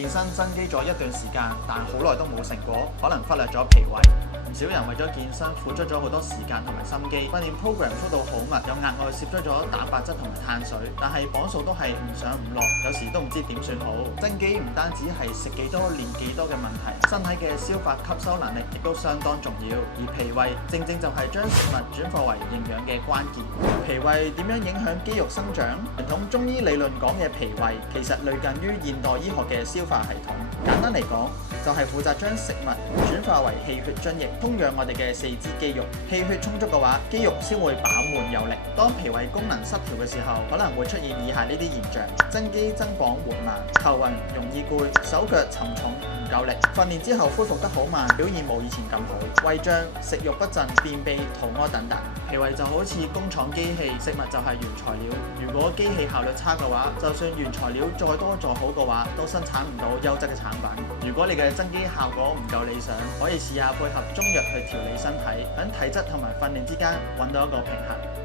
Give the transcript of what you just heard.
健身增肌咗一段時間，但好耐都冇成果，可能忽略咗脾胃。唔少人為咗健身付出咗好多時間同埋心機，訓練 program 操到好密，有額外攝取咗蛋白質同埋碳水，但係磅數都係唔上唔落，有時都唔知點算好。增肌唔單止係食幾多練幾多嘅問題，身體嘅消化吸收能力亦都相當重要。而脾胃正正就係將食物轉化為營養嘅關鍵。脾胃點樣影響肌肉生長？傳統中醫理論講嘅脾胃，其實類近於現代醫學嘅消化系統。簡單嚟講，就係負責將食物轉化為氣血津液，通養我哋嘅四肢肌肉。氣血充足嘅話，肌肉先會飽滿有力。當脾胃功能失調嘅時候，可能會出現以下呢啲現象：增肌增磅緩慢，頭暈容易攰，手腳沉重唔夠力。訓練之後恢復得好慢，表現冇以前咁好，胃脹、食慾不振、便秘、肚屙等等。脾胃就好似工廠機器，食物就係原材料。如果機器效率差嘅話，就算原材料再多再好嘅話，都生產唔到優質嘅產品。如果你嘅增肌效果唔夠理想，可以試下配合中藥去調理身體，喺體質同埋訓練之間揾到一個平衡。